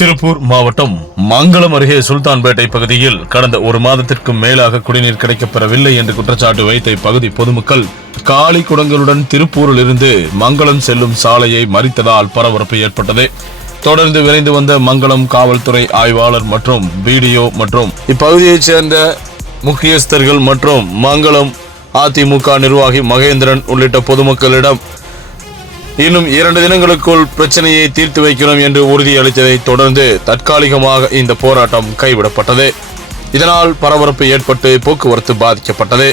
திருப்பூர் மாவட்டம் மங்களம் அருகே சுல்தான்பேட்டை பகுதியில் கடந்த ஒரு மாதத்திற்கும் மேலாக குடிநீர் கிடைக்கப்பெறவில்லை என்று குற்றச்சாட்டு வைத்த இப்பகுதி பொதுமக்கள் காலி குடங்களுடன் திருப்பூரில் இருந்து மங்களம் செல்லும் சாலையை மறித்ததால் பரபரப்பு ஏற்பட்டது. தொடர்ந்து விரைந்து வந்த மங்களம் காவல்துறை ஆய்வாளர் மற்றும் பிடிஓ மற்றும் இப்பகுதியைச் சேர்ந்த முக்கியஸ்தர்கள் மற்றும் மங்களம் அதிமுக நிர்வாகி மகேந்திரன் உள்ளிட்ட பொதுமக்களிடம் இன்னும் 2 தினங்களுக்குள் பிரச்சனையை தீர்த்து வைக்கிறோம் என்று உறுதியளித்ததை தொடர்ந்து தற்காலிகமாக இந்த போராட்டம் கைவிடப்பட்டது. இதனால் பரபரப்பு ஏற்பட்டு போக்குவரத்து பாதிக்கப்பட்டது.